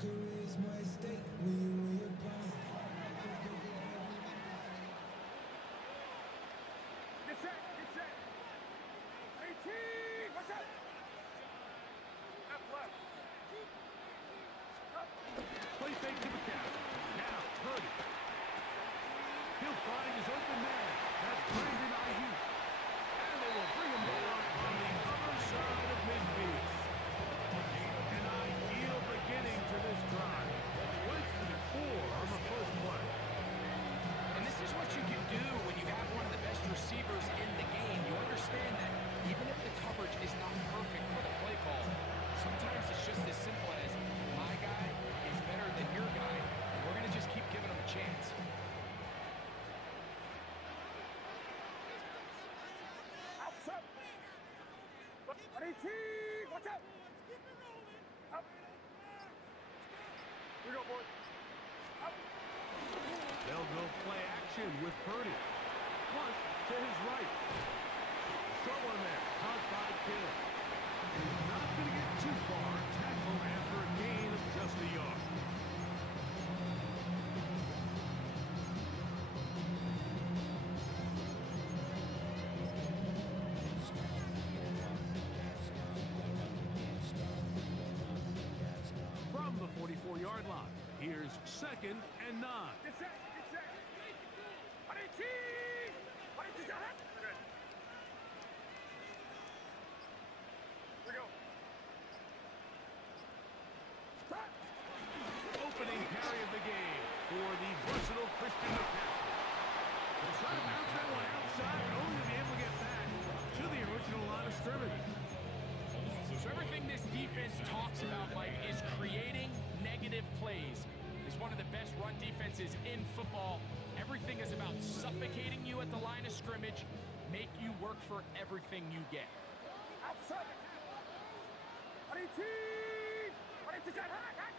career's more at stake when you in your prime. Get set, get set. 18, what's up? Left, left. Up. Play fake to McCaffrey. Now, Purdy. He'll find his open man. That's Brandon Ayuk. And they will bring him down on the other side of midfield. An ideal beginning to this drive. 24 on the first play. And this is what you can do when you have one of the best receivers in the game. You understand that even if the coverage is not perfect for the play call, sometimes it's just as simple as my guy is better than your guy, and we're going to just keep giving him a chance. Outside. 18, watch out. Up. We go, boy. Up. They'll go play action with Purdy. Flush to his right. Short one there. Caught by Kill. He's not going to get too far. Tackle after a gain of just a yard. From the 44-yard line, here's 2nd and 9. Get set, get set. 18. 18, shot. Good. We go. Stop. Opening carry of the game for the versatile Christian McCaffrey. He'll try to bounce that one outside, but only to be able to get back to the original line of scrimmage. So everything this defense talks about, Mike, is creating negative plays. It's one of the best run defenses in football. Everything is about suffocating you at the line of scrimmage, make you work for everything you get. Outside. 18. 18, shot. Hot.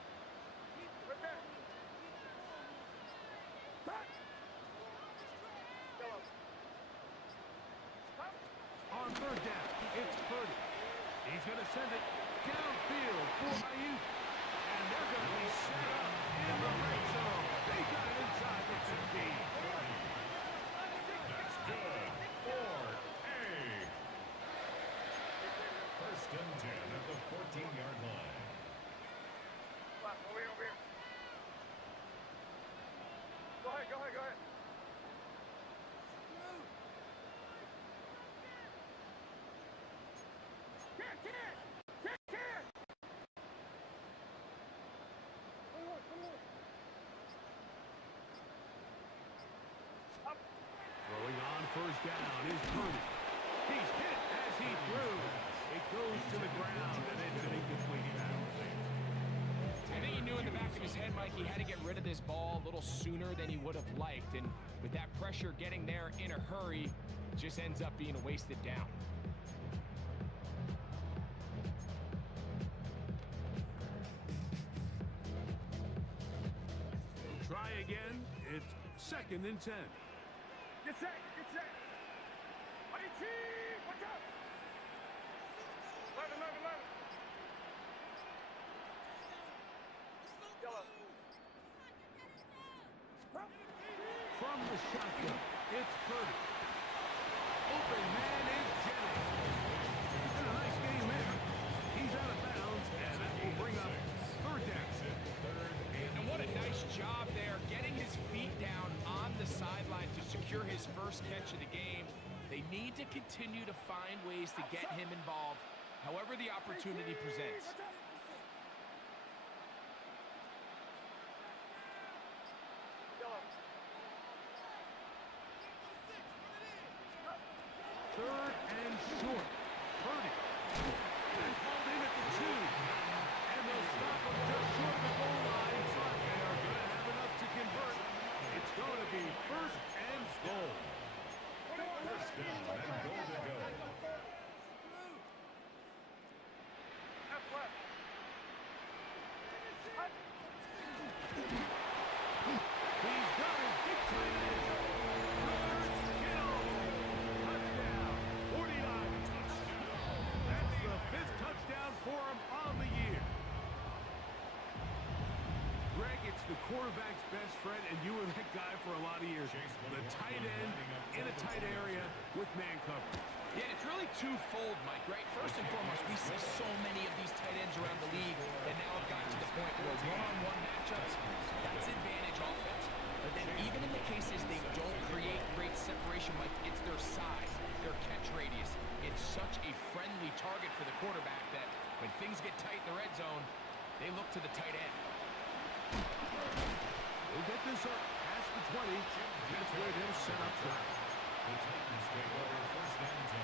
Right there. Stop. Yellow. Stop. On 3rd down, it's Purdy. He's going to send it downfield for Ayuk. And they're going to be set up in the red zone. They got it inside the 15. That's good for A. 1st and 10 at the 14-yard line. Over here. Go ahead. Can't. Up. Throwing on 1st down is Purdy. He's hit as he threw. It goes to the ground, and it's an incomplete pass. I think he knew in the back of his head, Mike, he had to get rid of this ball a little sooner than he would have liked. And with that pressure getting there in a hurry, it just ends up being a wasted down. Try again. It's 2nd and 10. Get set. 18, watch out. 11. Yellow. From the shotgun, it's Purdy. Open man is Jennings. And a nice game there. He's out of bounds, and that will bring up 3rd down. And what a nice job there, getting his feet down on the sideline to secure his first catch of the game. They need to continue to find ways to get him involved, however the opportunity presents. Third and short. Purdy. That's hauled in at the 2. And they'll stop him just short of the goal line, but they are going to have enough to convert. It's going to be 1st and goal. 1st down and goal to go. Left. He's got his victory. Third kill. Touchdown. 49. That's the 5th touchdown for him on the year. the quarterback's best friend, and you were that guy for a lot of years. The tight end in a tight area with man coverage. Yeah, it's really twofold, Mike, right? First and foremost, we see so many of these tight ends around the league that now have gotten to the point where one-on-one matchups, that's advantage offense. But then even in the cases they don't create great separation, Mike, it's their size, their catch radius. It's such a friendly target for the quarterback that when things get tight in the red zone, they look to the tight end. They'll get this up past the 20. That's where they'll set up shop. The Titans take over first and 10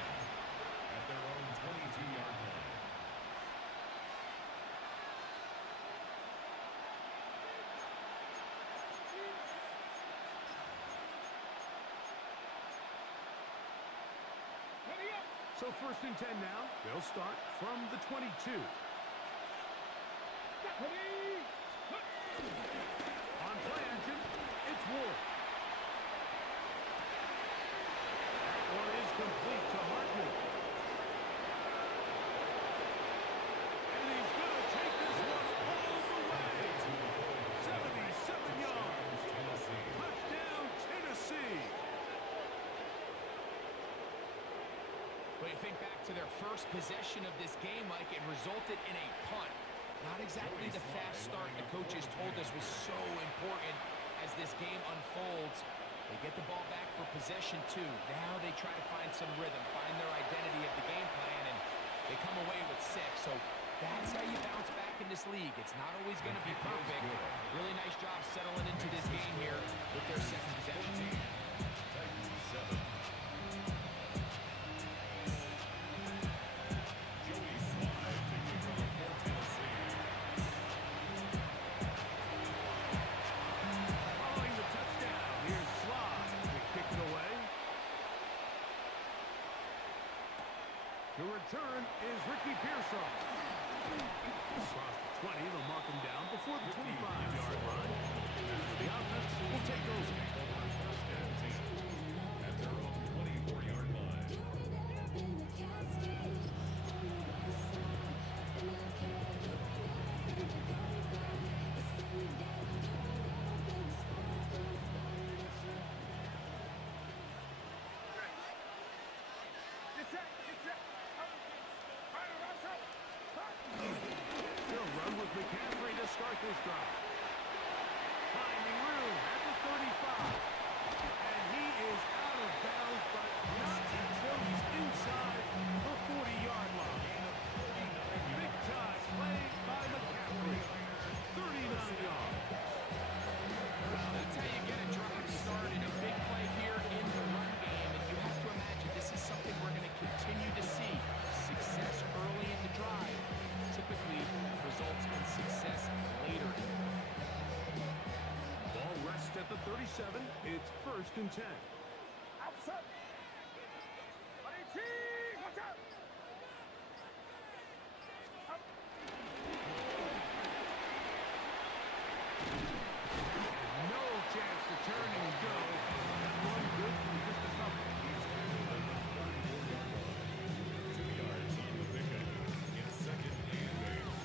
at their own 22-yard line. So first and 10 now. They'll start from the 22. On play action, it's Ward. That one is complete to Hartman. And he's going to take this one all the way. 77 yards. Touchdown, Tennessee. But you think back to their first possession of this game, Mike, it resulted in a punt. Not exactly the fast start the coaches told us was so important as this game unfolds. They get the ball back for possession two. Now they try to find some rhythm, find their identity of the game plan, and they come away with 6. So that's how you bounce back in this league. It's not always going to be perfect. Really nice job settling into this game here with their second possession. The return is Ricky Pearsall. Across the 20, they'll mark him down before the 25-yard line. That's where the offense will take over. First and 10 at their own 24-yard line. They'll run with McCaffrey to start this drive. Finding room at the 35. And he is out of bounds, but not until he's inside the 40-yard line. Big time play by McCaffrey. 39 yards. That's how you get a drive started. A big play here in the run game, and you have to imagine this is something we're going to continue to see. Success early in the drive typically results in success later. Ball rests at the 37. It's first and 10. Outside. Watch out. No chance to turn and go. That one good for just a couple. 2 yards on the pickup. It's second and 8.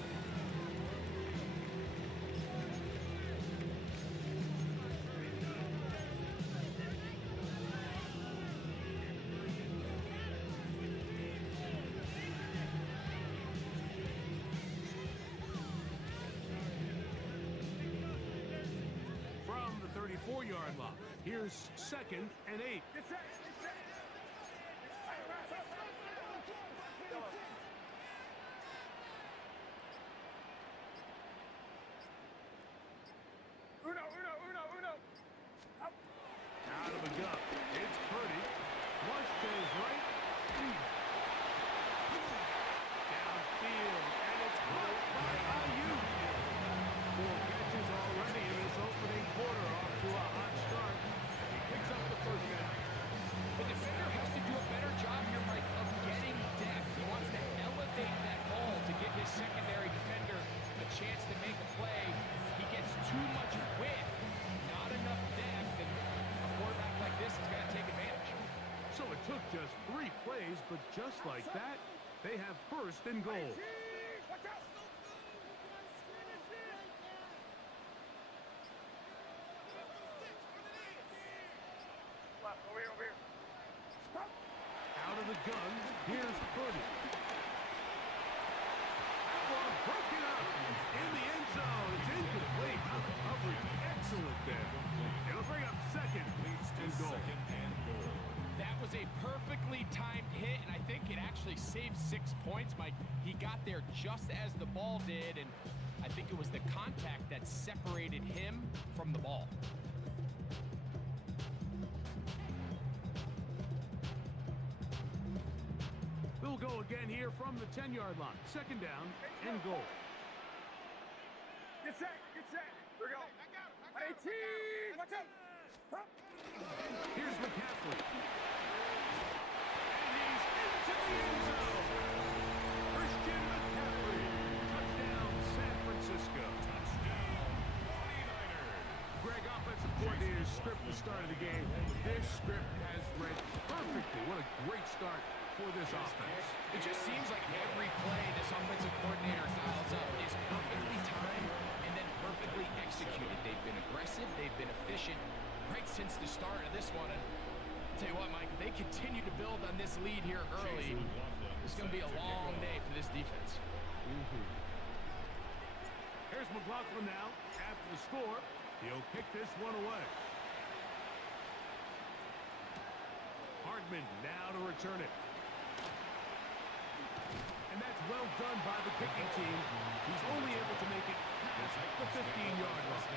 From the 34-yard line, here's second and 8. Uno. Out of the gun. It's Purdy. Flush to his right. Downfield, and it's caught by Ayuk. 4 catches already in this opening quarter, off to a hot start. He picks up the first down. The defender has to do a better job here, Mike, of getting depth. He wants to elevate that ball to give his secondary defender a chance to make a play. He gets too much width, not enough depth, and a quarterback like this is going to take advantage. So it took just 3 plays, but just like that, they have first and goal. Watch out. gun, here's Purdy. That one broken up in the end zone. It's incomplete. Wow, the coverage excellent there. It'll bring up second and goal. That was a perfectly timed hit, and I think it actually saved 6 points, Mike. He got there just as the ball did, and I think it was the contact that separated him from the ball. We'll go again here from the 10-yard line. Second down and goal. Get set, get set. Here we go. 18, watch out. Up. Here's McCaffrey. And he's into the end zone. Christian McCaffrey. Touchdown, San Francisco. Touchdown, 49ers. Greg, offensive coordinator's script the start of the game. This script has read perfectly. What a great start for this offense. It just seems like every play this offensive coordinator dials up is perfectly timed and then perfectly executed. They've been aggressive, they've been efficient right since the start of this one. And I'll tell you what, Mike, if they continue to build on this lead here early, it's going to be a long day for this defense. Here's McLaughlin now. After the score, he'll kick this one away. Hardman now to return it. And that's well done by the kicking team. He's only able to make it past the 15-yard line.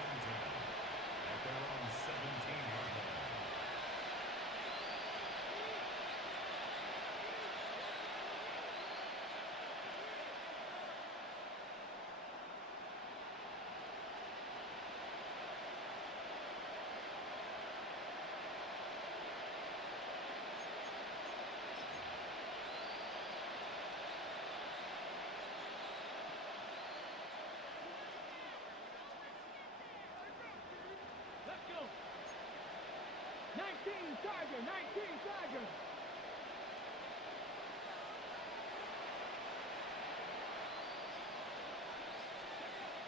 At their own 17-yard line. Let's go. 19 Tiger, 19 Tiger.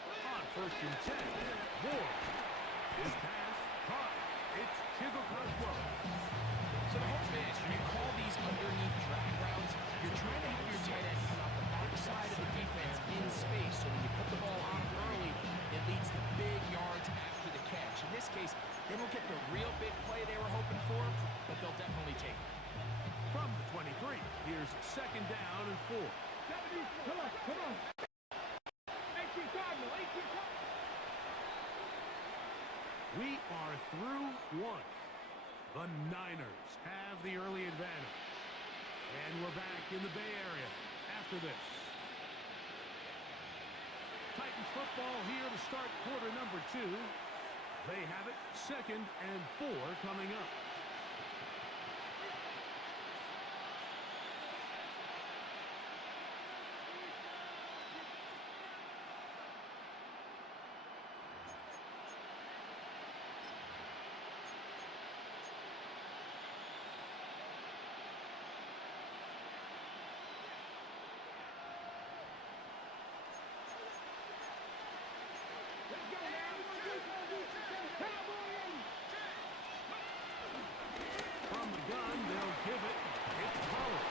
On first and 10, Moore. His pass caught. It's Chigokankwo. So the hope is when you call these underneath drag routes, you're trying to have your tight end come out the backside of the defense in space. So when you put the ball on him early, it leads to big yards after the catch. In this case, they don't get the real big play they were hoping for, but they'll definitely take it. From the 23, here's second down and 4. 70, come on, come on. 18 Cardinal, 18 Cardinal. We are through one. The Niners have the early advantage. And we're back in the Bay Area after this. Titans football here to start quarter number 2. They have it second and 4 coming up. Let's go now. Cowboys. From the gun, they'll give it. It's Pollard.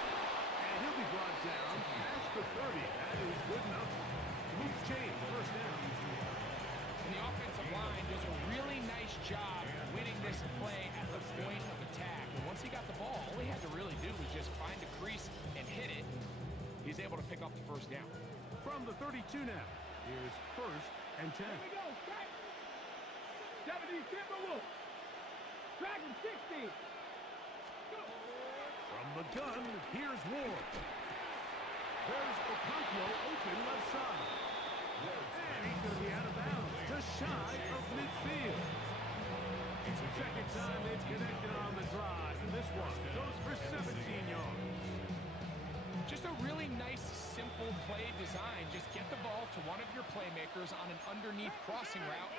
And he'll be brought down past the 30. That is good enough to move the chain. First down. And the offensive line does a really nice job winning this play at the point of attack. And once he got the ball, all he had to really do was just find a crease and hit it. He's able to pick up the first down. From the 32 now, here's first and 10. Here we go, strike. 70 Timberwolves. Dragon 60. Go. From the gun, here's Ward. There's Okonkwo open left side. And he's going to be out of bounds, just shy of midfield. Second time they've connected on the drive, and this one goes for 17 yards. Just a really nice, simple play design. Just get the ball to one of your playmakers on an underneath crossing route,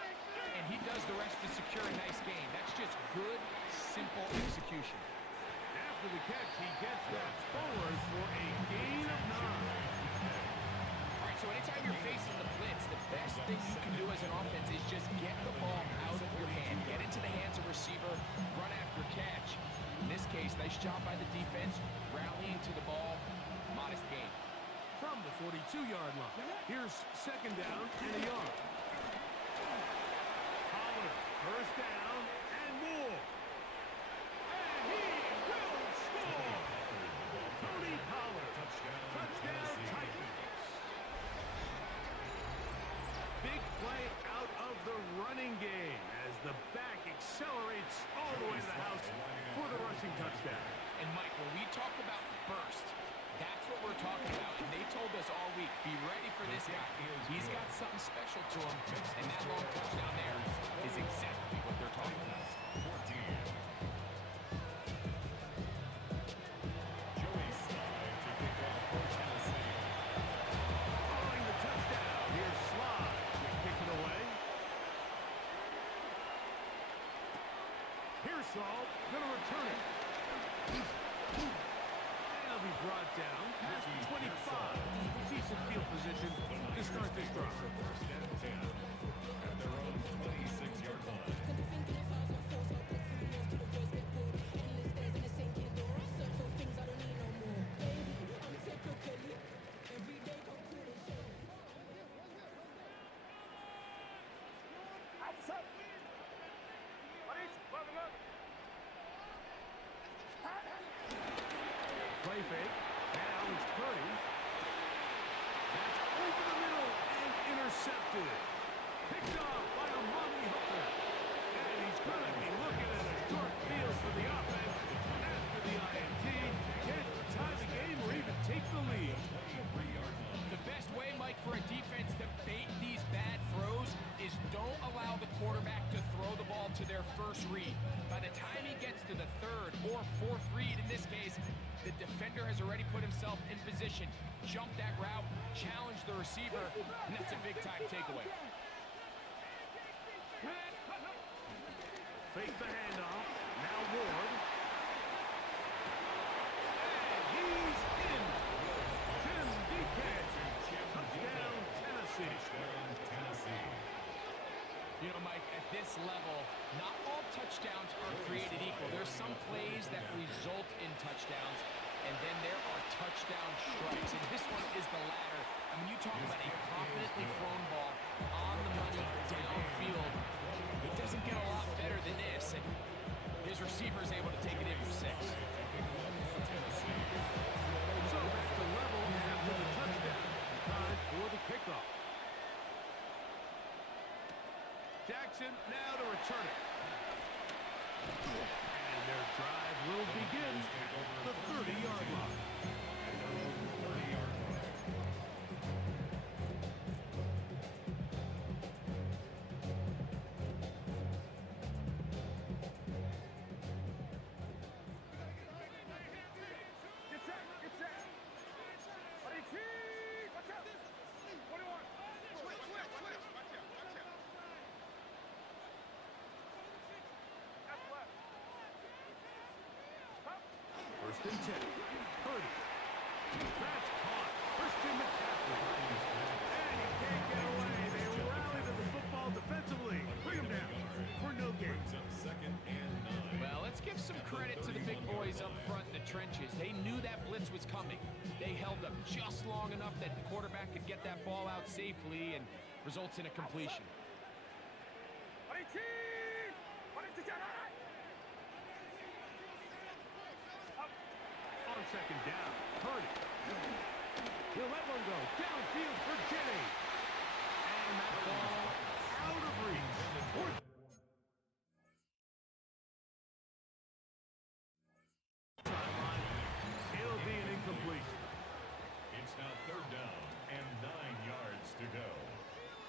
and he does the rest to secure a nice gain. That's just good, simple execution. After the catch, he gets that forward for a gain of 9. All right, so anytime you're facing the blitz, the best thing you can do as an offense is just get the ball out of your hand. Get it into the hands of receiver, run after catch. In this case, nice job by the defense, rallying to the ball, modest gain. From the 42-yard line. Here's second down and a yard. Pollard, first down and more. And he will score. Tony Pollard, touchdown Titans. Big play out of the running game as the back accelerates all the way to the house for the rushing touchdown. And Mike, when we talk about burst, that's what we're talking about. And they told us all week, be ready for this guy. He's got something special to him. And that long touchdown there is exactly what they're talking about. Following the touchdown, here's Sly to kick it away. Pearsall going to return it. And he'll be brought down past the 25. Decent field position to start this drive. First and 10 at their own 26-yard line. Outside. Level up. Play fake. Now it's Purdy. That's over the middle and intercepted. Picked off by a Monty Hooker. And he's going to be looking at a short field for the offense after the INT. Can't tie the game or even take the lead. The best way, Mike, for a defense to bait these bad throws is don't allow the quarterback to throw the ball to their first read. By the time he gets to the third or fourth read, in this case, the defender has already put himself in position, jump that route, challenge the receiver, and that's a big-time takeaway. Fake the handoff. Now Ward. And he's in. Tim DK. Touchdown, Tennessee. You know, Mike, at this level, not all touchdowns are created equal. There's some plays that result in touchdowns, and then there are touchdown strikes. And this one is the latter. I mean, you talk about a confidently thrown ball on the money downfield. It doesn't get a lot better than this, and his receiver is able to take it in for 6. So back to level after the touchdown. Time for the kickoff. Jackson now to return it. And their drive will begin at the 30-yard line. Get set. Buddy, cheese. Watch out. 21. That's left. Up. First and 10. Purdy. That's caught. Christian McCaffrey. And he can't get away. They rally to the football defensively. Bring him down for no gain. Brings up second and 9. Well, let's give some credit to the big boys up front in the trenches. They knew that blitz was coming. They held up just long enough that the quarterback could get that ball out safely and results in a completion. Buddy, cheese. Buddy, On second down, Purdy. He'll let one go. Downfield for Jennings. And that ball out of reach. Sideline. It'll be an incompletion. It's now third down and 9 yards to go.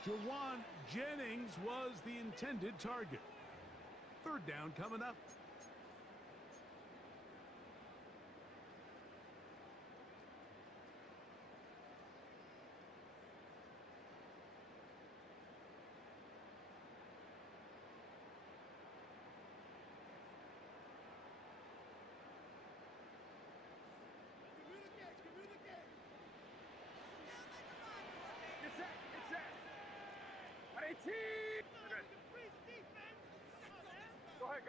Jawan Jennings was the intended target. Third down coming up. Get set. Buddy, cheese. They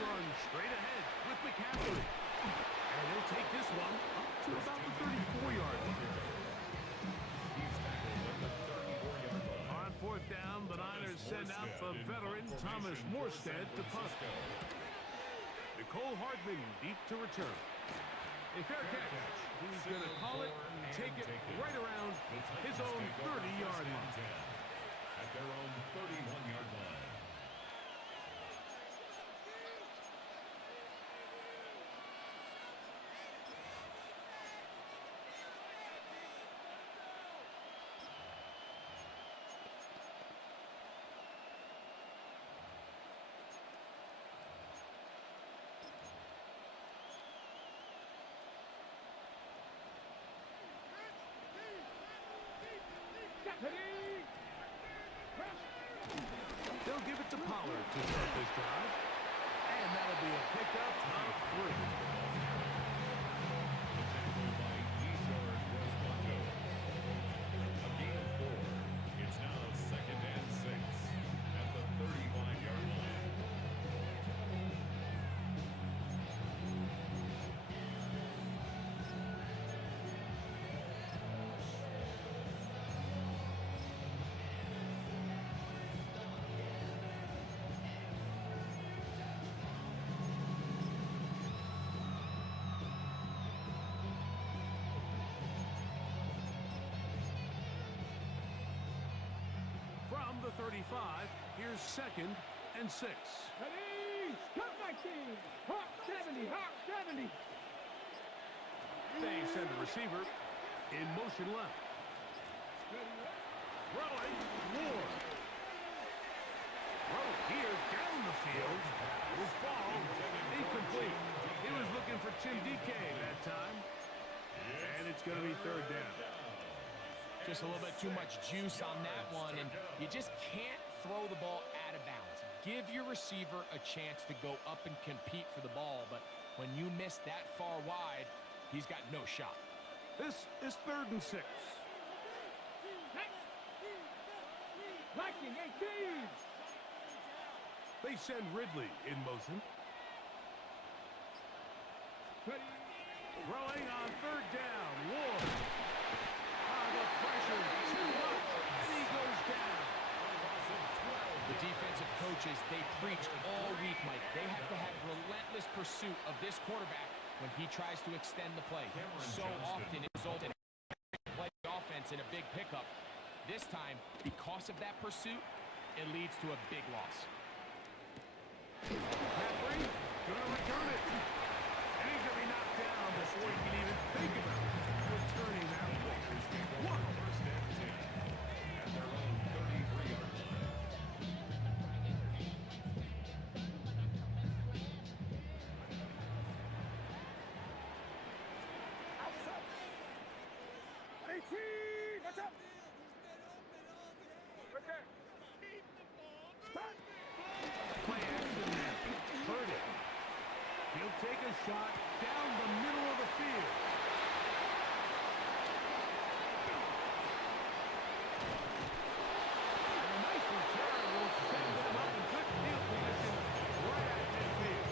run straight ahead with McCaffrey. And he'll take this one up to about the 34-yard line. He's tackled at the 34-yard line. On fourth down, the Niners send out the veteran Thomas Morstead to punt. Nicole Hardman deep to return. A fair catch. He's going to call it and take it right around his own 30-yard line. At their own 31-yard line. They'll give it to Pollard to start this drive. And that'll be a pickup of 3. The tackle by Ejord Dos-Santos. A gain of 4. It's now 2nd and 6 at the 35-yard line. From the 35, here's 2nd and 6. Ready, cut my team. Hawk 70, Hawk 70. They send the receiver in motion left. Throwing, Ward. Throw here down the field. Will fall incomplete. He was looking for Tim DK that time. And it's going to be 3rd down. Just a little bit too much juice on that one, and you just can't throw the ball out of bounds. Give your receiver a chance to go up and compete for the ball, but when you miss that far wide, he's got no shot. This is 3rd and 6. Liking 18. They send Ridley in motion. Ready. Throwing on 3rd down. Ward. The pressure too much, and he goes down. The defensive coaches, they preached all week, Mike. They have to have relentless pursuit of this quarterback when he tries to extend the play. So often it results in a play offense and a big pickup. This time, because of that pursuit, it leads to a big loss. McCaffrey gonna return it. And he's gonna be knocked down before he can even think about returning that ball. What? 1st and 10 at their own 33-yard line. What's up? Right there. Stop. Play action there. Heard it. He'll take a shot down the middle of the field. And a nice return will send them up in good field position right at midfield.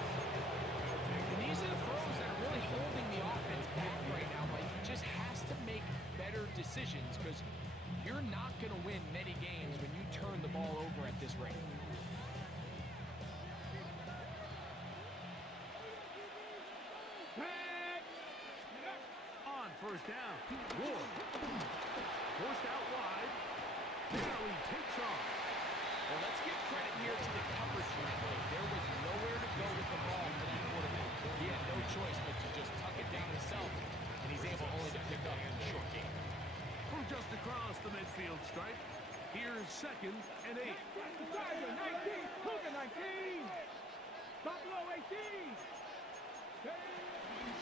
And these are the throws that are really holding the offense back right now, Mike. He just has to make better decisions because you're not going to win many games when you turn the ball over at this rate. On 1st down, Ward. Forced out wide. Now he takes off. Well, let's give credit here to the coverage unit. There was nowhere to go with the ball for that quarterback. He had no choice but to just tuck it down himself, and he's able only to pick up in a short game. From just across the midfield stripe, here's 2nd and 8. Tiger 19. Cougar 19. Buffalo 18.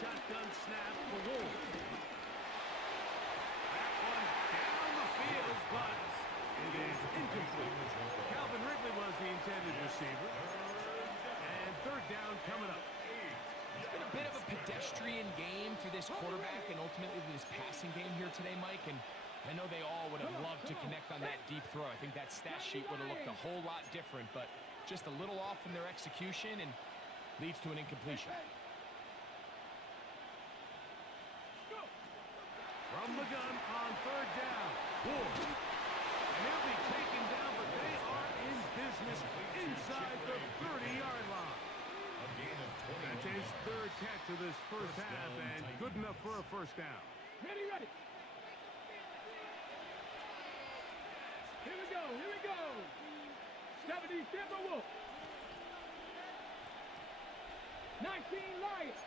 Shotgun snap for Wolf. That one down the field, but it is incomplete. Calvin Ridley was the intended receiver. And 3rd down coming up. It's been a bit of a pedestrian game for this quarterback and ultimately this passing game here today, Mike. And I know they all would have loved to connect on that deep throw. I think that stat sheet would have looked a whole lot different, but just a little off in their execution and leads to an incompletion. From the gun on third down. Ward. And he'll be taken down, but they are in business inside the 30-yard line. A gain of 20. That's his third catch of this first half, and good enough for a first down. Ready, ready. Here we go, here we go. 70 Timberwolves. 19 Lions.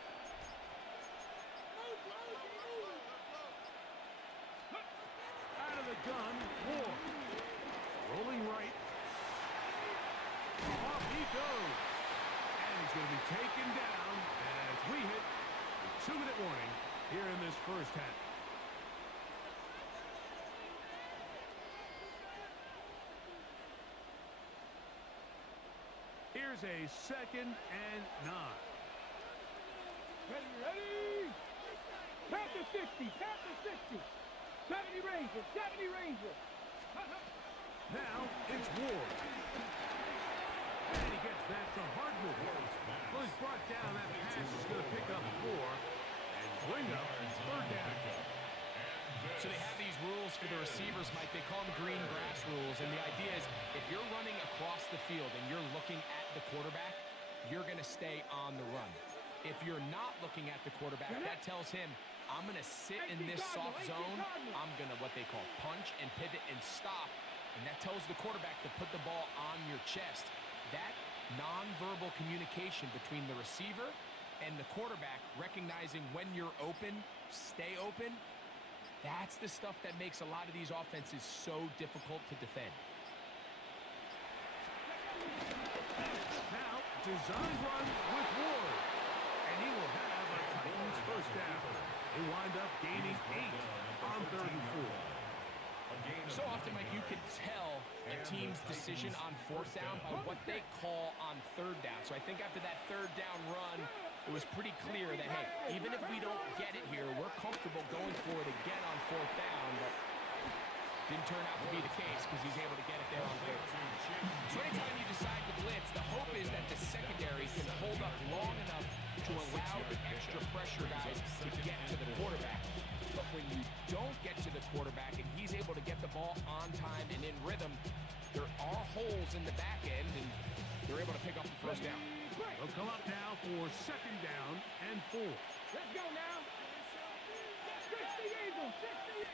Out of the gun, Ward. Rolling right. Off he goes. And he's going to be taken down as we hit the 2-minute warning here in this first half. Here's a 2nd and 9. Ready, ready. Panther 60, Panther 60. 70 Rangers, 70 Rangers. Now it's Ward. And he gets that to Hardman. Well, he's brought down. That pass is going to pick up 4 and bring up third down. So they have these rules for the receivers, Mike. They call them green grass rules, and the idea is if you're running across the field and you're looking at the quarterback, you're going to stay on the run. If you're not looking at the quarterback, that tells him, I'm going to sit in this soft zone. I'm going to what they call punch and pivot and stop. And that tells the quarterback to put the ball on your chest. That nonverbal communication between the receiver and the quarterback, recognizing when you're open, stay open, that's the stuff that makes a lot of these offenses so difficult to defend. Now, design run with Ward. And he will have a Titans first down. They wind up gaining 8 on 3rd and 4. So often, Mike, you can tell a team's decision on 4th down by what they call on 3rd down. So I think after that 3rd down run, it was pretty clear that, hey, even if we don't get it here, we're comfortable going for it again on 4th down, but didn't turn out to be the case because he's able to get it there on 3rd. So anytime you decide to blitz, the hope is that the secondary can hold up long enough to allow the extra pressure guys to get to the quarterback. But when you don't get to the quarterback and he's able to get the ball on time and in rhythm, there are holes in the back end, and they're able to pick up the first down. They'll come up now for 2nd down and 4. Let's go now. 60 Eagles, 60.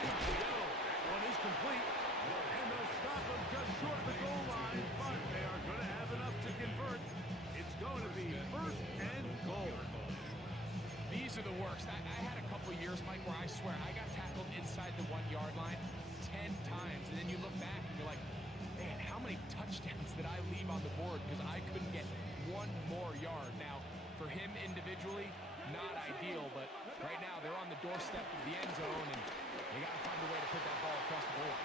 That one is complete. And they'll stop him just short of the goal line, but they are going to have enough to convert. It's going to be 1st and goal. These are the worst. I had a couple years, Mike, where I swear I got tackled inside the 1-yard line 10 times, and then you look back and you're like, man, how many touchdowns did I leave on the board because I couldn't get one more yard? Now, for him individually, not ideal, but right now they're on the doorstep of the end zone, and they got to find a way to put that ball across the board.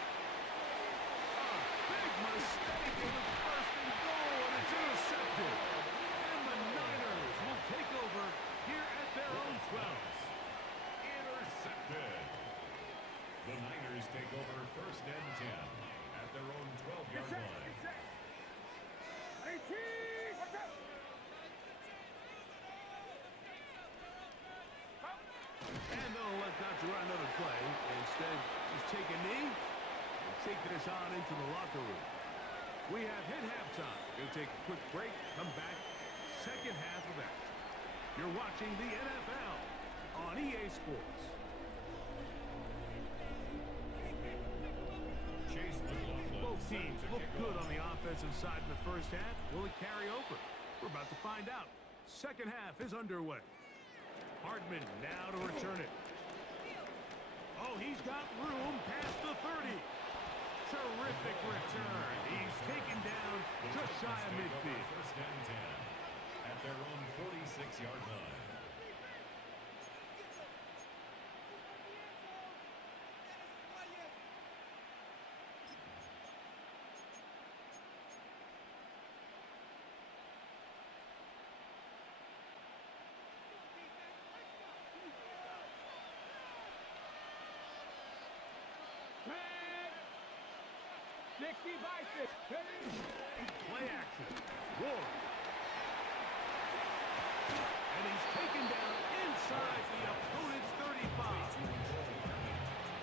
Big mistake in the 1st and goal, and it's intercepted. And the Niners will take over here at their own 12. Intercepted. The Niners take over 1st and 10 at their own 12-yard line. 18, what's up? And they'll elect not to run another play. Instead, just take a knee and take this on into the locker room. We have hit halftime. We'll take a quick break, come back, 2nd half of action. You're watching the NFL on EA Sports. Chase McLaughlin. Both teams look good on the offensive side in the first half. Will it carry over? We're about to find out. 2nd half is underway. Hardman now to return it. Oh, he's got room past the 30. Terrific return. He's taken down just shy of midfield. 1st and 10 at their own 46-yard line. 60 by 6. Play action. Ward. And he's taken down inside the opponent's 35.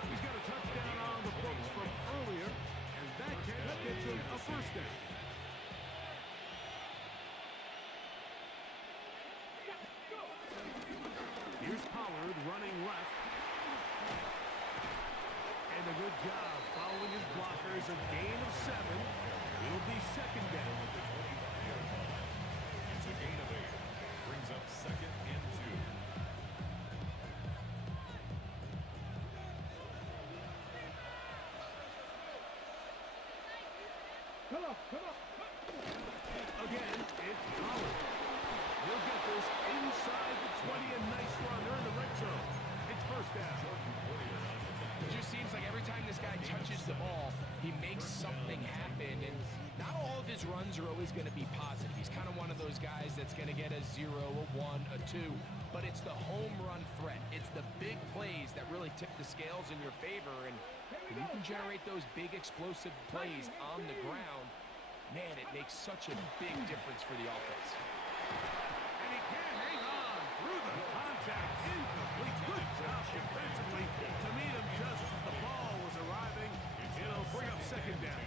He's got a touchdown on the books from earlier, and that catch gets him a first down. Here's Pollard running left. And a good job following his blockers. A gain of 7. It'll be second down. It's a gain of 8. Brings up second and 2. Come on, come on. Again, it's Pollard. He'll get this inside the 20, a nice run. They're in the red zone. It's first down. It just seems like every time this guy touches the ball, he makes something happen. And not all of his runs are always going to be positive. He's kind of one of those guys that's going to get a 0, a 1, a 2. But it's the home run threat. It's the big plays that really tip the scales in your favor. And when you can generate those big explosive plays on the ground, man, it makes such a big difference for the offense. And he can't hang on through the contact. Incomplete. Good job defensively to meet him just as the ball was arriving. It'll bring up second down.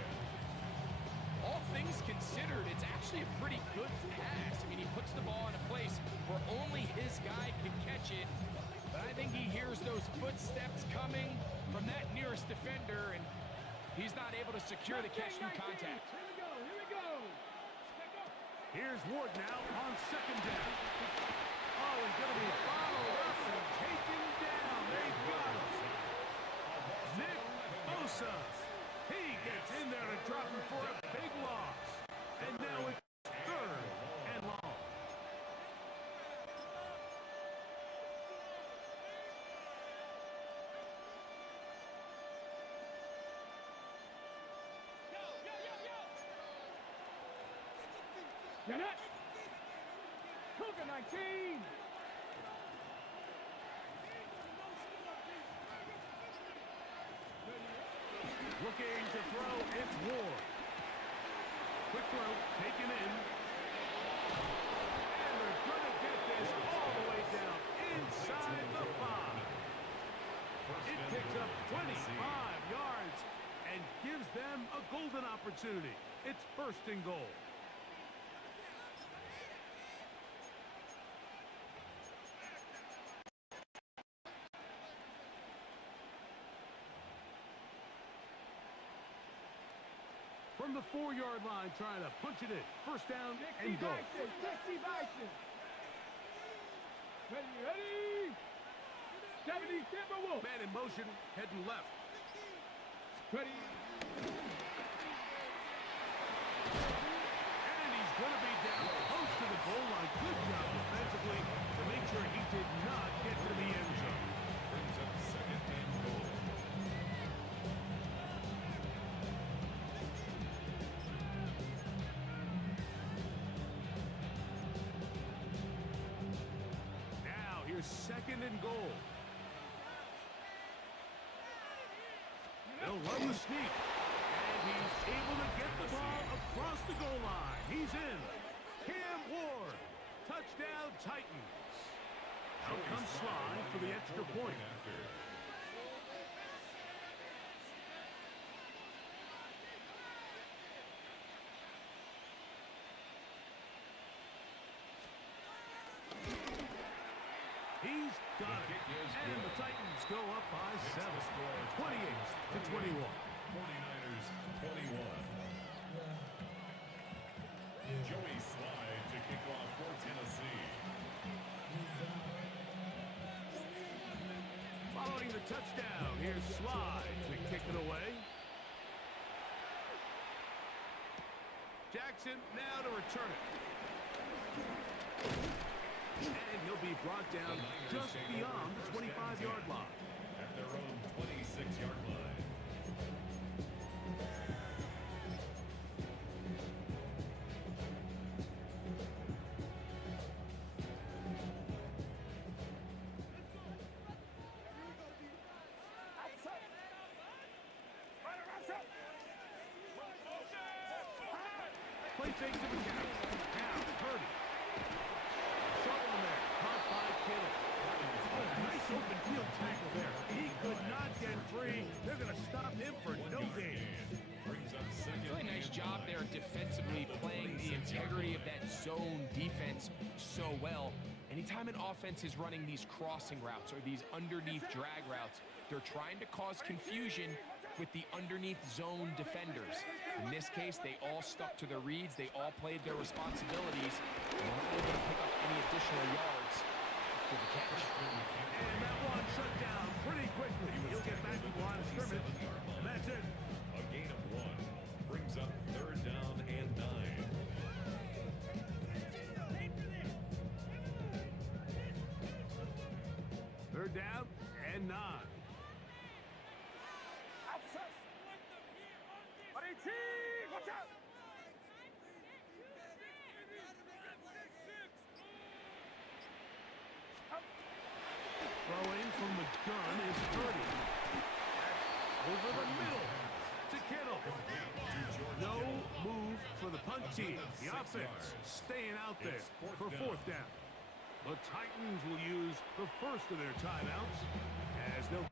All things considered, it's actually a pretty good pass. I mean, he puts the ball in a place where only his guy can catch it. But I think he hears those footsteps coming from that nearest defender, and he's not able to secure the catch through contact. Here we go, here we go. Here's Ward now on second down. Oh, he's going to be followed up and taken down. They got him. Nick Bosa. He gets in there to drop him for a big loss. And now it's third and long. Get it. Cougar 19. Looking to throw, it's Ward. Quick throw, taken in. And they're going to get this all the way down inside the 5. It picks up 25 yards and gives them a golden opportunity. It's first and goal. From the 4-yard line, trying to punch it in. First down and 60 goal. by 6, 60 by 6. Ready, ready. 70 Timberwolves. Man in motion, heading left. Ready. And he's going to be down close to the goal line. Good job defensively to make sure he did not get to the end zone. Brings up second and goal. Now here's second and goal. They'll run the sneak. And he's able to get the ball across the goal line. He's in. Cam Ward. Touchdown Titans. Out comes Sly for the extra point. After. He's got it. And the Titans go up by 7. 28-21. 49ers 21. Joey Slide to kick off for Tennessee. Following the touchdown, here's Slide to kick it away. Jackson now to return it. And he'll be brought down just beyond the 25-yard line. At their own 26-yard line. fake to McCaffrey. Now, Purdy. Shovel there. Caught by Kittle. Oh, nice open field tackle there. He could not get free. They're going to stop him for no gain. Brings up second. Really nice job there defensively, playing the integrity of that zone defense so well. Anytime an offense is running these crossing routes or these underneath drag routes, they're trying to cause confusion with the underneath zone defenders. In this case, they all stuck to their reads. They all played their responsibilities. And they're not able to pick up any additional yards after the catch. And that one shut down pretty quickly. He'll get back to the line of scrimmage, and that's it. A gain of 1 brings up 3rd down and 9. Third down and 9. Watch out! Throwing from the gun is Purdy. That's over the middle to Kittle. No move for the punt team. The offense staying out there for 4th down. The Titans will use the first of their timeouts as they'll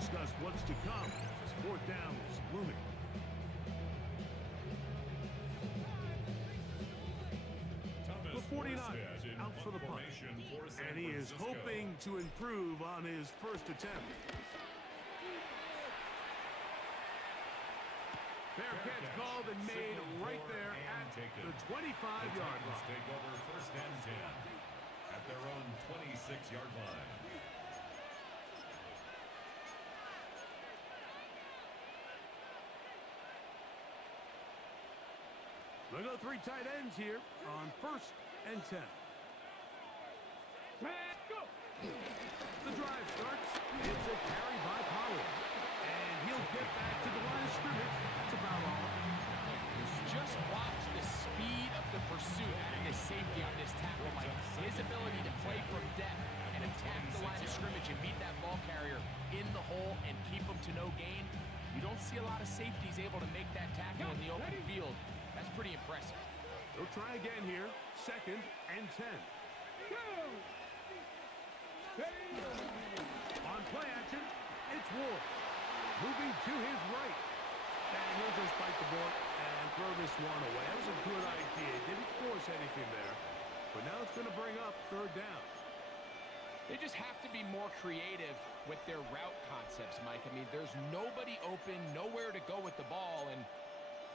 discuss what's to come as 4th down is looming. The 49 out for the punt, and he is hoping to improve on his first attempt. Fair catch called and made right there at the 25-yard line. Take over 1st and 10 at their own 26-yard line. They go 3 tight ends here on 1st and 10. Go! The drive starts. It's a carry by Pollard. And he'll get back to the line of scrimmage. That's about all. Just watch the speed of the pursuit out of this safety on this tackle, Mike. His ability to play from depth and attack the line of scrimmage and beat that ball carrier in the hole and keep him to no gain. You don't see a lot of safeties able to make that tackle in the open field. That's pretty impressive. They'll try again here. 2nd and 10. Go! On play action, it's Ward. Moving to his right. And he'll just bite the bullet and throw this one away. That was a good idea. Didn't force anything there. But now it's going to bring up 3rd down. They just have to be more creative with their route concepts, Mike. I mean, there's nobody open, nowhere to go with the ball, and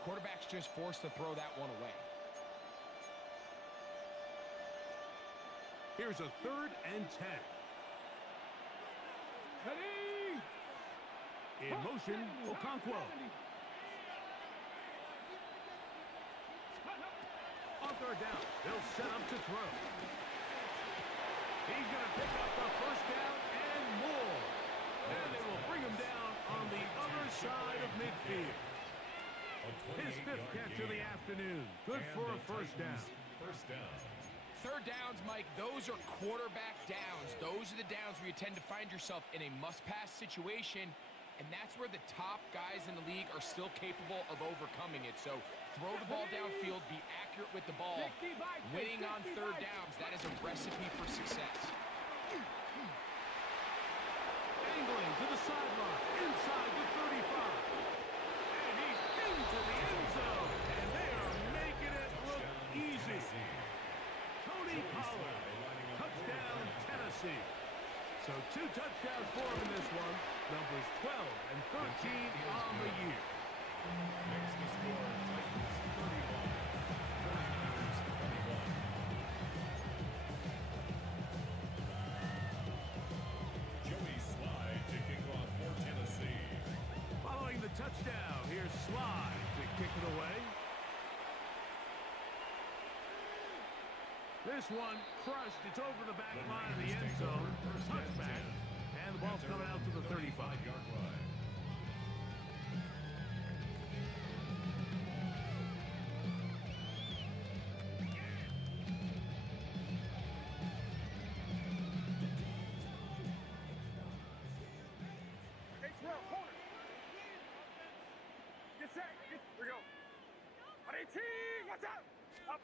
quarterback's just forced to throw that one away. Here's a 3rd and 10. Ready! In motion, Okonkwo. On 3rd down, they'll set up to throw. He's going to pick up the 1st down and more. And they will bring him down on the other side of midfield. His 5th catch of the afternoon. Good for a 1st down. 1st down. 3rd downs, Mike, those are quarterback downs. Those are the downs where you tend to find yourself in a must-pass situation, And that's where the top guys in the league are still capable of overcoming it. So throw the ball downfield, be accurate with the ball. Winning on third downs, that is a recipe for success. Angling to the sideline, inside the 35. And he's into the end zone. And they are making it look easy. Tony Pollard, touchdown Tennessee. So 2 touchdowns for him in this one. Numbers 12 and 13 on the year. Next to score, Titans 31, 49ers 21. Joey Slide to kick off for Tennessee. Following the touchdown, here's Slide to kick it away. This one crushed. It's over the back line of the end zone. Touchback. And the ball's coming out to the 35-yard line. Get set. Here we go. 18. Watch out. Up.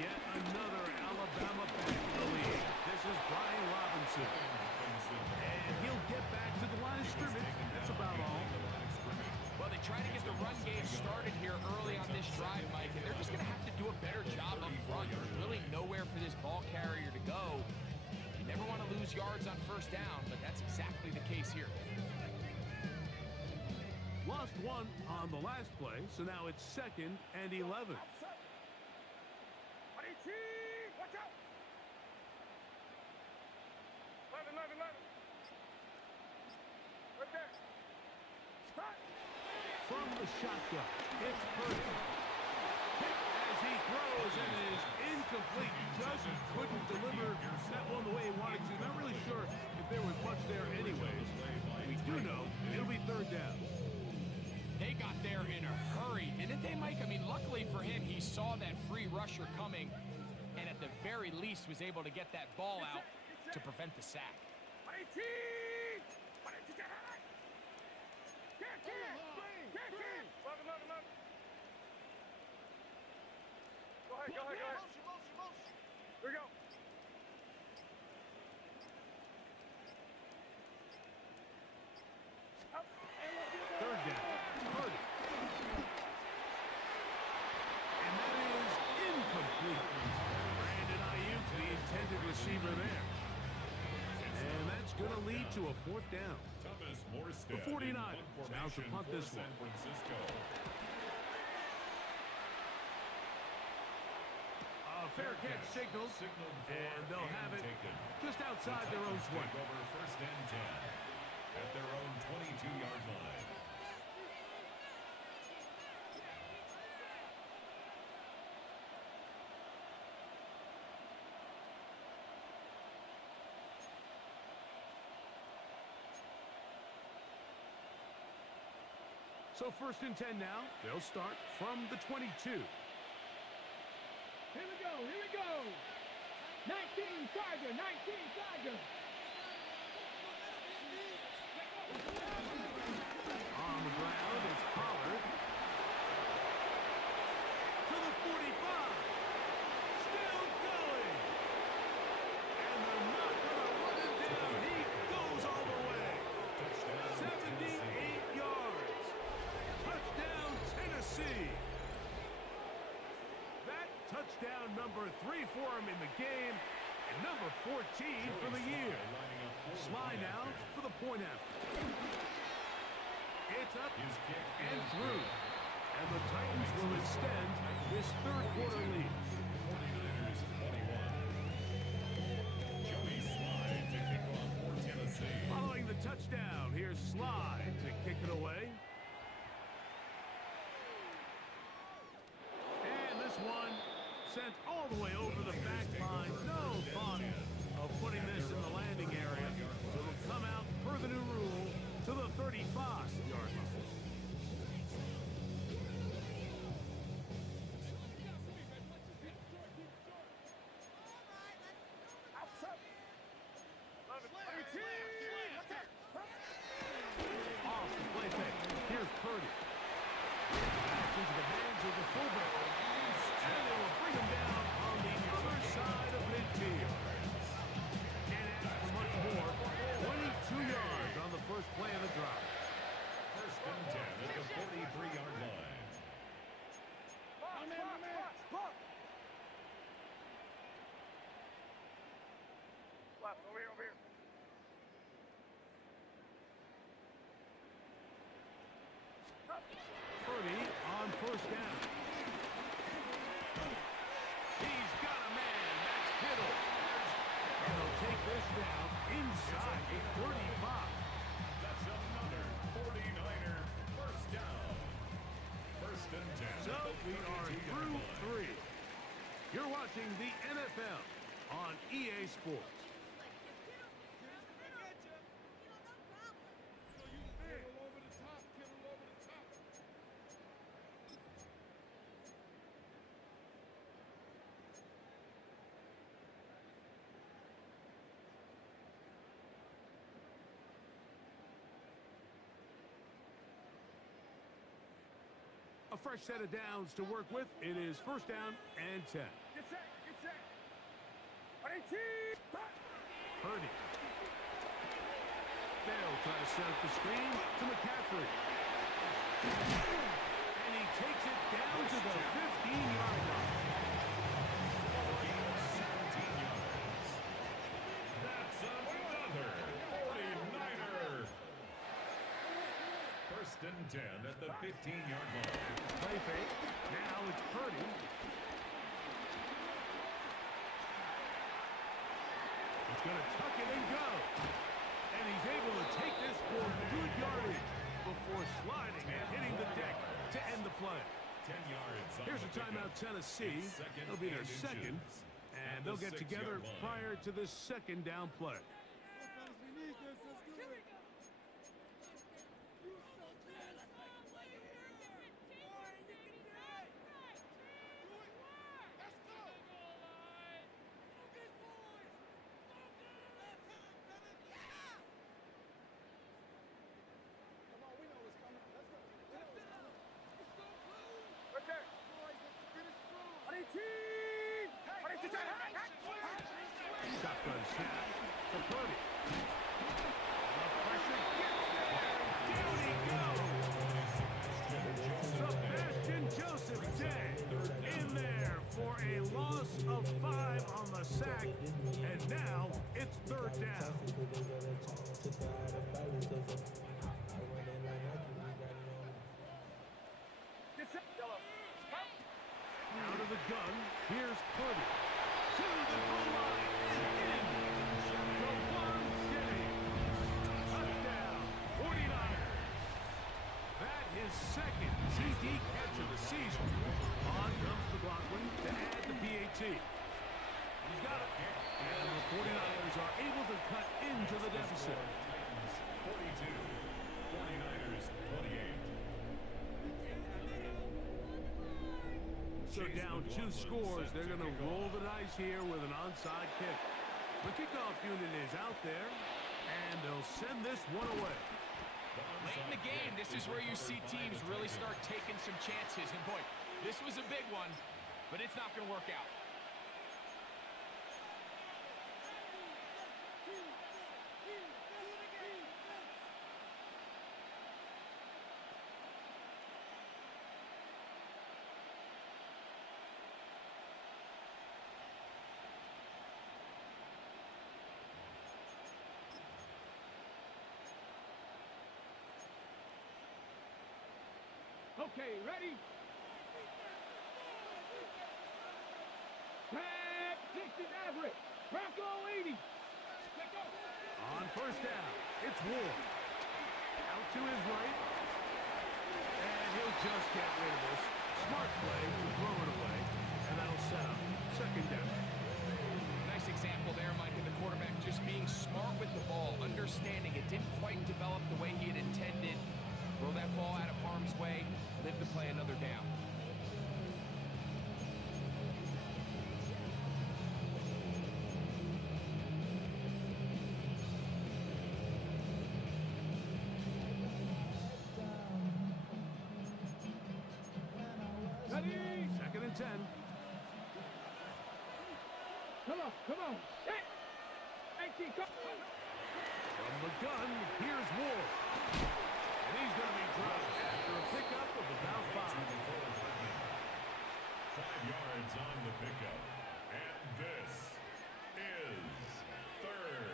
Yet another Alabama back in the lead. This is Brian Robinson. And he'll get back to the line of scrimmage. That's about all. Well, they try to get the run game started here early on this drive, Mike, and they're just going to have to do a better job up front. There's really nowhere for this ball carrier to go. You never want to lose yards on first down, but that's exactly the case here. Lost one on the last play, so now it's 2nd and 11. 18. Watch out. 11. Right there. Stop. From the shotgun, it's Purdy. Hit as he throws and is incomplete. Just couldn't deliver that one the way he wanted to. Not really sure if there was much there anyways. We do know it'll be 3rd down. They got there in a hurry, didn't they, Mike? I mean, luckily for him, he saw that free rusher coming, and at the very least was able to get that ball out to prevent the sack. 18. Get. 11. Go ahead. Here we go. Up. 3rd down. Purdy. And that is incomplete. Brandon Ayuk, the intended receiver there. And that's going to lead to a 4th down. The 49ers now to punt this one. Fair catch signals, and they'll have it just outside their own 20. Over 1st and 10 at their own 22-yard line. So 1st and 10 now. They'll start from the 22. Here we go. 19 Tiger. On the ground, it's Pollard. To the 45. Still going. And they're not going to run him down. He goes all the way. 78 yards. Touchdown, Tennessee. That touchdown number 3 for him in the game. And number 14 for the year. Sly now for the point after. It's up and through. And the Titans will extend this 3rd quarter lead. 49ers 21. Joey Slide to kick off for Tennessee. Following the touchdown, here's Slide to kick it away. And this one sent all the way over the back line. No thought of putting this in the landing area. So it'll come out per the new rule to the 35-yard line. left. Over here, over here. Purdy on first down. He's got a man. That's Kittle. And they'll take this down inside the 35. That's another 49er first down. First and 10. So we are through 3. You're watching the NFL on EA Sports. A fresh set of downs to work with. It is first down and 10. Get set, get set. 18. Purdy. They'll try to set up the screen to McCaffrey. And he takes it down to the 15-yard line. 17 yards. That's another 49er. First and 10 at the 15-yard line. Play fake. Now it's Purdy. He's going to tuck it and go. And he's able to take this for good yardage before sliding and hitting the deck to end the play. 10 yards. Here's a timeout, Tennessee. It'll be their second, and they'll get together prior to this second down play. Right there. 18. Shotgun snap to Purdy. The pressure gets there. Down he goes. Sebastian Joseph Day in there for a loss of 5 on the sack. And now it's third down. Get set. Yellow. Out of the gun, here's Purdy. To the goal line and in. DeJuan Jennings. Touchdown, 49ers. That is second TD catch of the season. On comes McLaughlin to add the PAT. He's got it. And the 49ers are able to cut into the deficit. 42. 49ers 28. So down 2 scores, they're going to roll the dice here with an onside kick. The kickoff unit is out there, and they'll send this one away. Late in the game, this is where you see teams really start taking some chances. And boy, this was a big one, but it's not going to work out. Okay, ready? Tag 60 average. Bronco 80. Let's go. On first down, it's Ward. Out to his right. And he'll just get rid of this. Smart play to throw it away. And that'll set up second down. Nice example there, Mike, of the quarterback just being smart with the ball, understanding it didn't quite develop the way he had intended. Throw that ball out of harm's way, live to play another down. Ready? Second and 10. Come on, come on. Hit. 19, come on. From the gun, here's Ward. And he's going to be dropped after a pickup of about 5. 5 yards on the pickup. And this is third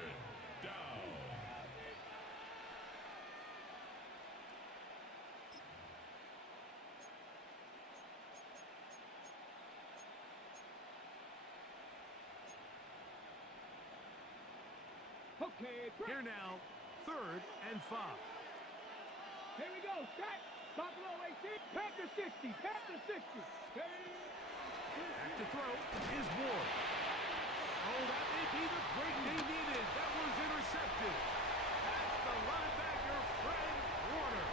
Okay, Here now, 3rd and 5. here we go. Set. Top low, 18. Panther 60. Panther 60. Back to throw is Ward. Oh, that may be the break they needed. That was intercepted. That's the linebacker, Fred Warner.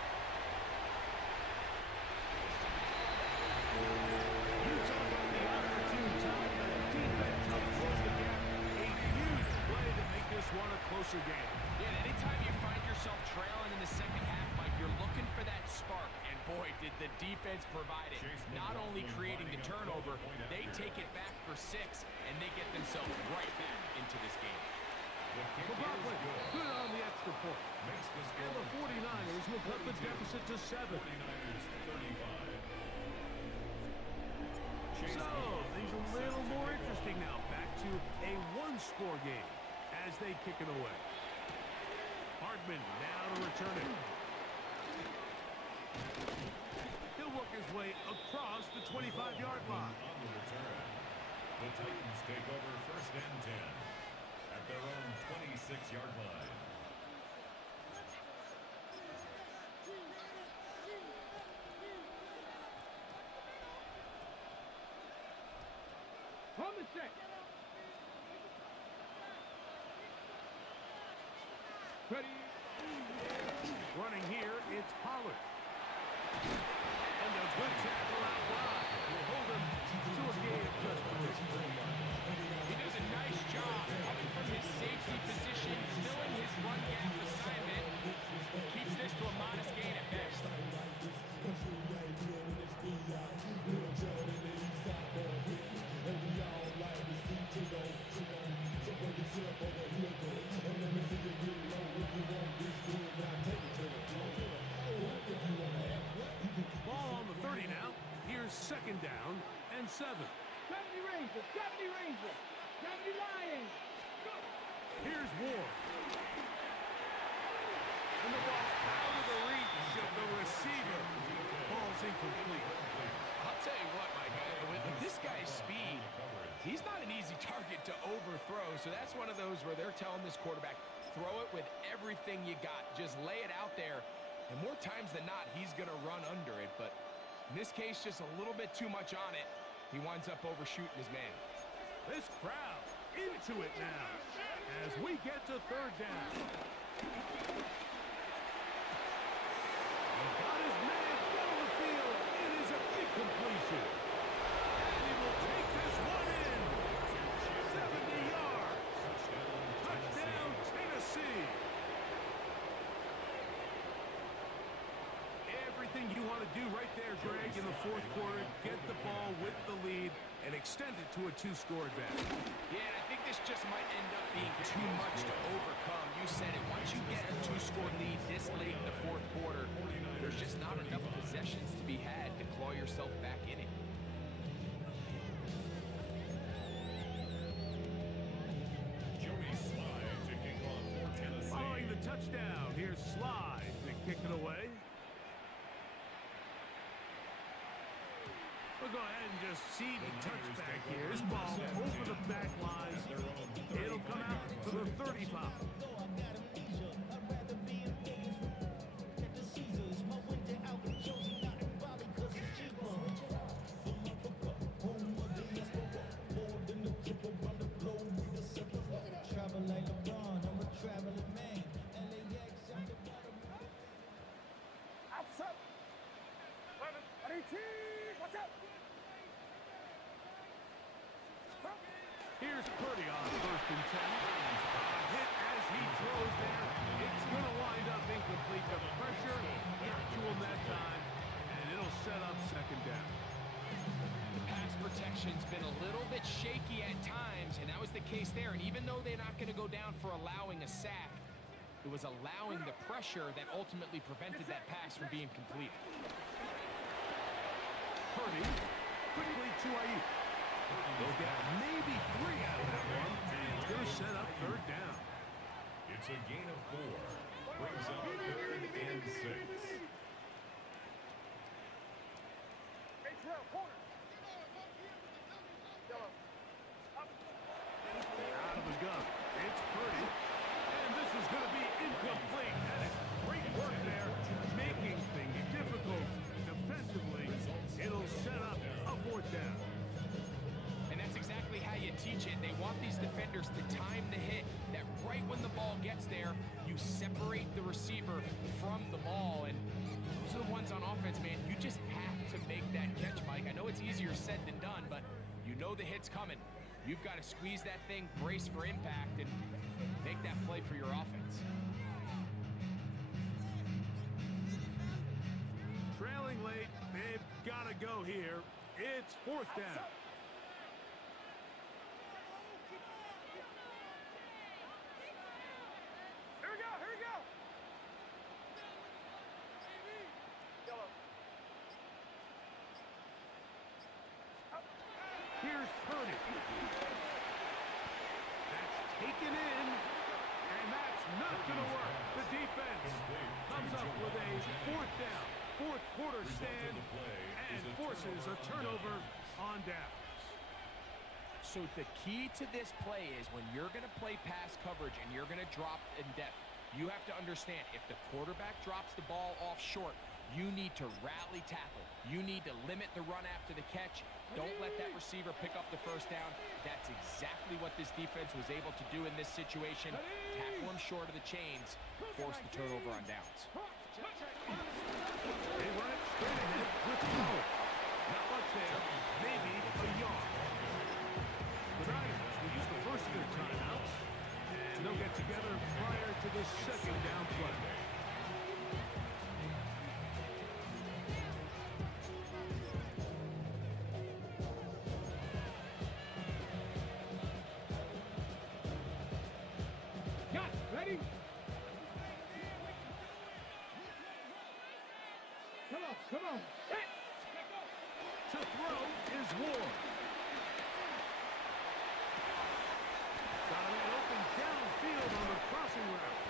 You talk about the opportune time. The defense helped close the gap. A huge play to make this one a closer game. Yeah, and anytime you find yourself trailing in the second half, Mike, you're looking for that spark. And boy, did the defense provide it. Not only creating the turnover, they take it back for 6, and they get themselves right back into this game. McLaughlin, good on the extra point. And the 49ers will cut the deficit to 7. 49ers 35. So, things a little more interesting now. Back to a one-score game as they kick it away. Hardman now to return it. He'll work his way across the 25-yard line. On the return, the Titans take over 1st and 10 at their own 26-yard line. On the set. Ready. Running here, it's Pollard. And a good tackle out wide will hold him to a gain of just 3. He does a nice job coming from his safety position, filling his run gap assignment. Keeps this to a modest gain at best. Ball on the 30 now. Here's 2nd down and 7. 70 Rangers. 70 Rangers. 70 Lions. Go. Here's Ward. And the ball's out of the reach of the receiver. Ball's incomplete. I'll tell you what, Mike, with this guy's speed, he's not an easy target to overthrow, so that's one of those where they're telling this quarterback, throw it with everything you got. Just lay it out there, and more times than not, he's going to run under it, but in this case, just a little bit too much on it. He winds up overshooting his man. This crowd into it now as we get to 3rd down. He's got his man down the field. It is a big completion. And he will take this one in. 70 yards. Touchdown, Tennessee. Everything you want to do right there, Greg, in the 4th quarter, get the ball with the lead and extend it to a 2-score advantage. Yeah, and I think this just might end up being too much to overcome. You said it. Once you get a 2-score lead this late in the 4th quarter, there's just not enough possessions to be had to claw yourself back in it. Joey Slye to kick off for Tennessee. Following the touchdown, here's Slide to kick it away. We'll go ahead and just see the touchback here. This ball over the back line. It'll come out to the 35. Outside. 18. Watch out. Here's Purdy on 1st and 10. Hit as he throws there. It's going to wind up incomplete. The pressure got to him that time, and it'll set up 2nd down. The pass protection's been a little bit shaky at times, and that was the case there. And even though they're not going to go down for allowing a sack, it was allowing the pressure that ultimately prevented that pass from being complete. Purdy quickly to Ayuk. They'll get maybe 3 out of that one, and it's going to set up 3rd down. It's a gain of 4. Brings up 3rd and 6. Out of the gun. It's Purdy. And want these defenders to time the hit, that right when the ball gets there, you separate the receiver from the ball. And those are the ones on offense, man. You just have to make that catch, Mike. I know it's easier said than done, but you know the hit's coming. You've got to squeeze that thing, brace for impact, and make that play for your offense. Trailing late, they've got to go here. It's fourth down. Here we go, here we go. Yellow. Here's Purdy. That's taken in, and that's not going to work. The defense comes up with a fourth down, fourth quarter stand, and forces a turnover on downs. So the key to this play is when you're going to play pass coverage and you're going to drop in depth, you have to understand if the quarterback drops the ball off short, you need to rally tackle. You need to limit the run after the catch. Don't let that receiver pick up the first down. That's exactly what this defense was able to do in this situation. Tackle him short of the chains, force the turnover on downs. They run it straight ahead with the ball. Not much there, maybe a yard. The Niners will use the first of their timeouts, and they'll get together prior to the second down play. Got it. Ready? Come on. Hit. To throw is Ward. Got a man open downfield on the crossing route.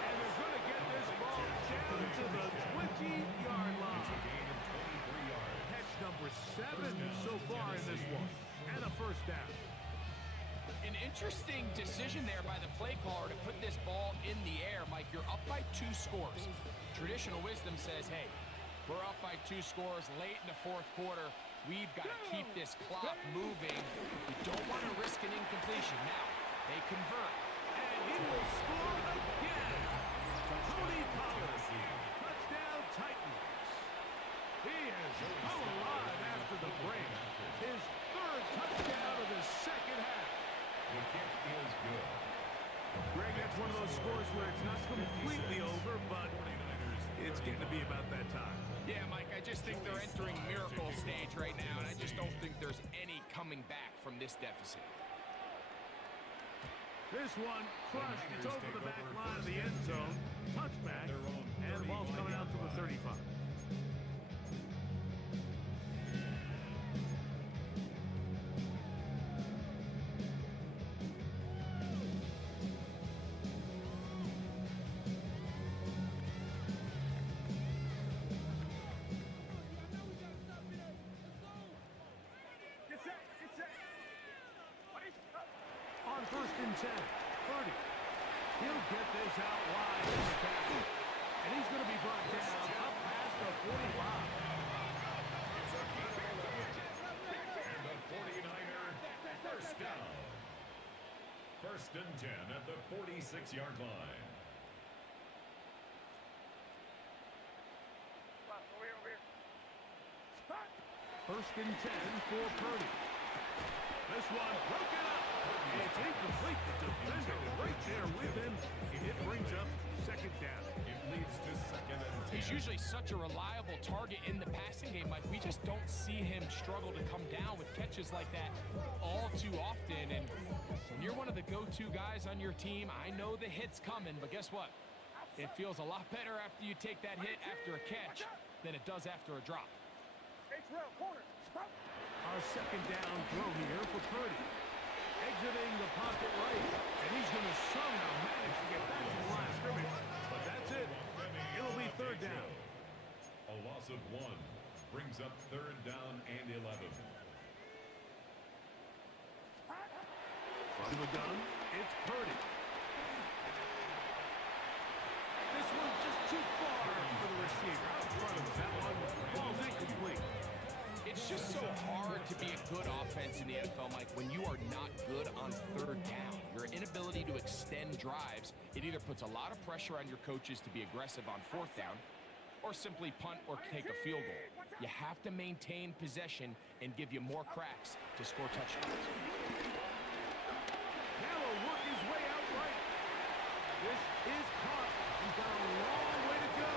And they're going to get this ball down to the 20-yard line. Catch number 7 so far in this one. And a first down. An interesting decision there by the play caller to put this ball in the air. Mike, you're up by 2 scores. Traditional wisdom says, hey, we're up by 2 scores late in the fourth quarter. We've got to keep this clock moving. We don't want to risk an incompletion. Now, they convert. And he will score again. Tony Pollard. Touchdown Titans. He has come alive after the break. His 3rd touchdown of the second half. The kick is good. Greg, that's one of those scores where it's not completely over, but it's getting to be about that time. Yeah, Mike, I just think they're entering miracle stage right now, and I just don't think there's any coming back from this deficit. This one crushed. It's over the back line of the end zone. Touchback, and the ball's coming out to the 35. On 1st and 10, Purdy. He'll get this out wide in the tackle. And he's going to be brought down up past the 45. And the 49er, first down. 1st and 10 at the 46-yard line. Over here. 1st and 10 for Purdy. This one broken up. It's incomplete. The defender right there with him. It brings up 2nd down. It leads to 2nd and 10. He's usually such a reliable target in the passing game, Mike. We just don't see him struggle to come down with catches like that all too often. And when you're one of the go-to guys on your team, I know the hit's coming, but guess what? It feels a lot better after you take that hit after a catch than it does after a drop. H-rail, corner. Our 2nd down throw here for Purdy. Exiting the pocket right. And he's going to somehow manage to get back to the line of scrimmage. But that's it. It'll be 3rd down. A loss of 1 brings up 3rd down and 11. From the gun, it's Purdy. This one just too far for the receiver. Out in front of him. That one falls incomplete. It's just so hard to be a good offense in the NFL, Mike, when you are not good on drives, it either puts a lot of pressure on your coaches to be aggressive on fourth down, or simply punt or take a field goal. You have to maintain possession and give you more cracks to score touchdowns. Now will work his way out right. This is caught. He's got a long way to go.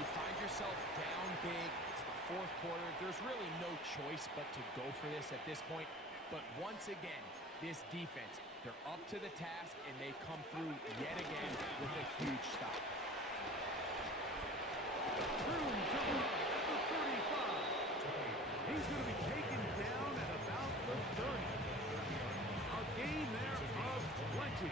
You find yourself down big. It's the fourth quarter. There's really no choice but to go for this at this point. But once again, this defense, they're up to the task, and they come through yet again with a huge stop. Room to run at the 35. He's going to be taken down at about the 30. A gain there of 20.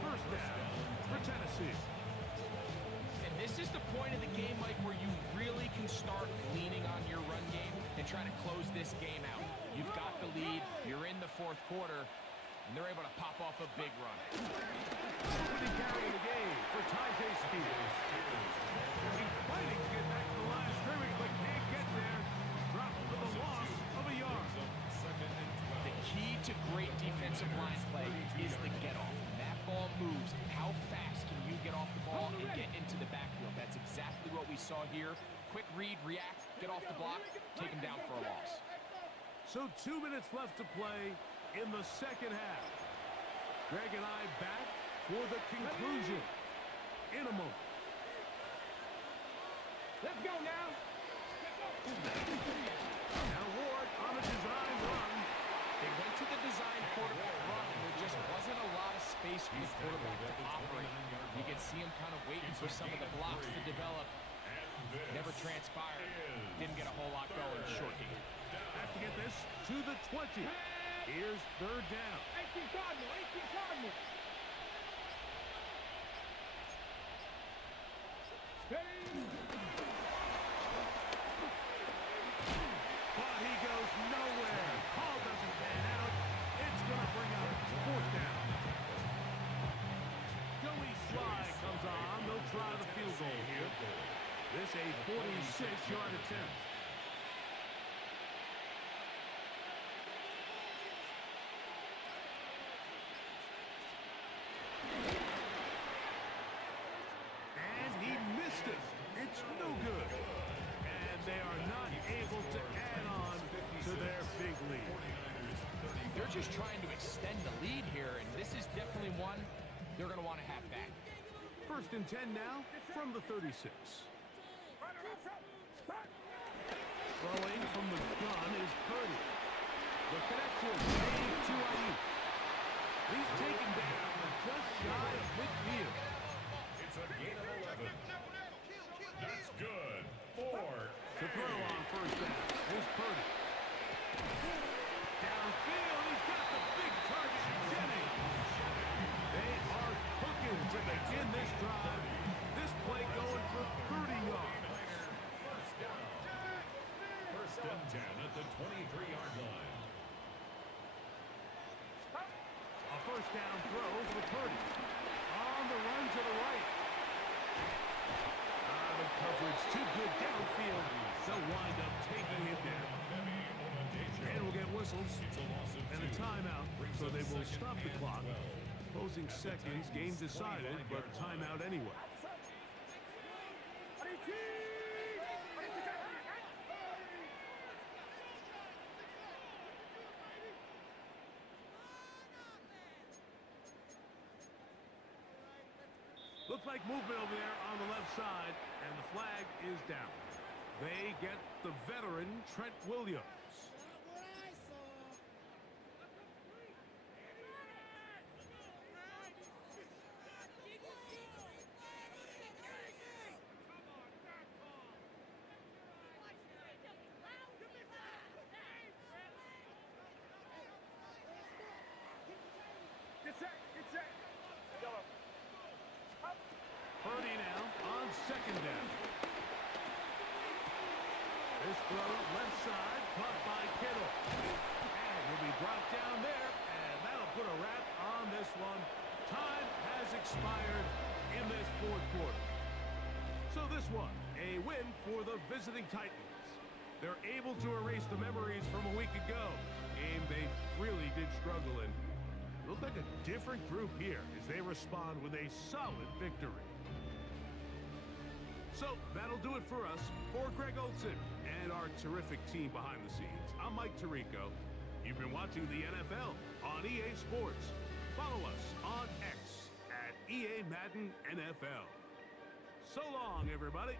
First down for Tennessee. And this is the point of the game, Mike, where you really can start leaning on your run game and try to close this game out. You've got the lead, you're in the fourth quarter, and they're able to pop off a big run. Opening carry of the game for Tyjae Spears. He's fighting to get back to the line of scrimmage, but can't get there. Drops for the loss of a yard. The key to great defensive line play is the get-off. When that ball moves, how fast can you get off the ball and get into the backfield? That's exactly what we saw here. Quick read, react, get off the block, take him down for a loss. So 2 minutes left to play in the second half. Greg and I back for the conclusion in a moment. Let's go now. Now Ward on a design run. They went to the design quarterback run, and there just wasn't a lot of space for the quarterback to operate. You can see him kind of waiting for some of the blocks to develop. Never transpired. Didn't get a whole lot going. Short game. Have to get this to the 20. Here's third down. 18 Cardinal, 18 Cardinal. But he goes nowhere. Call doesn't pan out. It's going to bring up fourth down. Joey Sly comes on. They'll try the field goal here. This a 46-yard attempt. And he missed it. It's no good. And they are not able to add on to their big lead. They're just trying to extend the lead here, and this is definitely one they're going to want to have back. First and 10 now from the 36. Throwing from the gun is Purdy. The connection made to Ayuk. He's taken down just shy of midfield. It's a gain of 11. That's good. 4. To throw on first down is Purdy. Downfield, he's got the big target, Jennings. They are cooking to begin this drive. This play going for 30 yards. First and 10 at the 23-yard line. A first down throw for Purdy. On the run to the right. The coverage too good downfield. They'll wind up taking him down. And we'll get whistles and a timeout, so they will stop the clock. Closing seconds, game decided, but timeout anyway. Looks like movement over there on the left side, and the flag is down. They get the veteran, Trent Williams. Purdy now on second down. This throw left side, caught by Kittle. And will be brought down there, and that'll put a wrap on this one. Time has expired in this fourth quarter. So this one, a win for the visiting Titans. They're able to erase the memories from a week ago. A game they really did struggle in. Look like a different group here as they respond with a solid victory. So that'll do it for us. For Greg Olson and our terrific team behind the scenes, I'm Mike Tirico. You've been watching the NFL on EA Sports. Follow us on X at EA Madden NFL. So long, everybody.